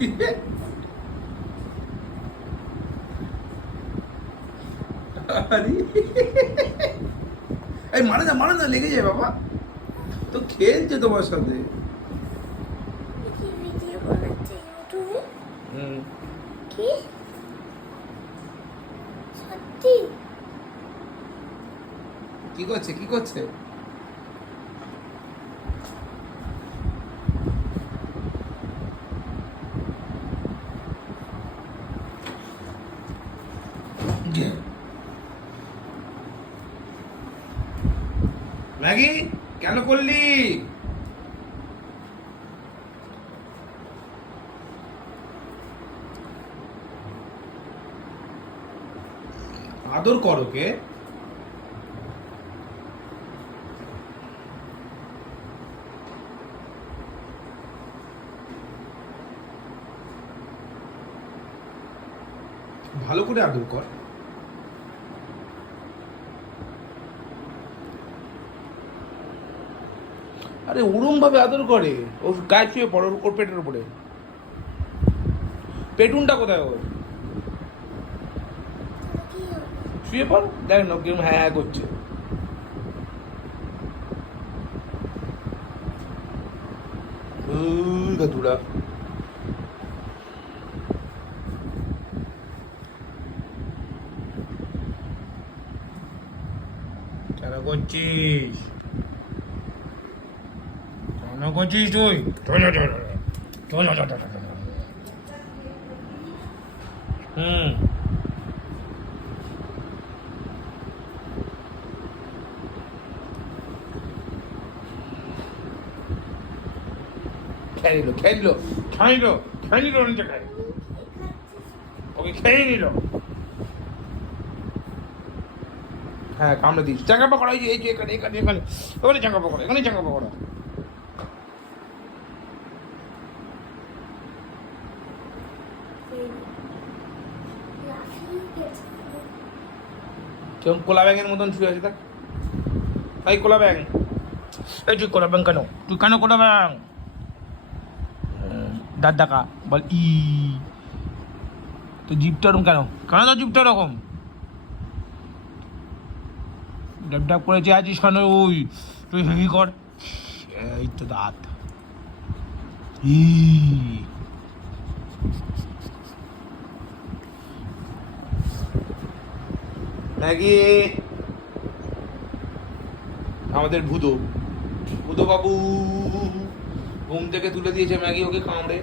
এই মানে না লেগে যায় বাবা, তো খেলছে তোমার সাথে। কি করছে কি করছে? ম্যাগি কেন করলি? আদর করো কে? ভালো করে আদর কর। আরে ওরম ভাবে আদর করে, ও গায়ে শুয়ে পড়ে ওর পেটের উপরে। পেটুনটা কোথায় ওর? শুয়ে পড়, দেখ না কিরম হ্যাঁ হ্যাঁ করছে। গাধুরা। কেন করছিস? কেন করছিস তুই? হুম, খেয়ে নিল নিচে খাই, ওকে খেয়ে নিল। হ্যাঁ কামড়ে দিস, চাঙ্গা পকড়া, এই যে এখানে এখানে এখানে, ওখানে চাঙ্গা পকড়া, এখানে চাঙ্গা পকড়া। কেমন কোলা ব্যাঙের মতন শুয়ে আছে দেখ। এই কোলা ব্যাঙ, এই তুই কোলা ব্যাঙ কেন? তুই কেন কোলা ব্যাঙ? দাঁত ডাকা বল ই। তো জিপটা ওরকম কেন? কেন তো জিপটা ওরকম ডাব ডাব করে চেয়ে আছিস কেন? ওই তুই হেভি কর। এই তো দাঁত। ই ম্যাগি, আমাদের ভূতো বাবু ঘুম থেকে তুলে দিয়েছে ম্যাগি ওকে কামড়ে।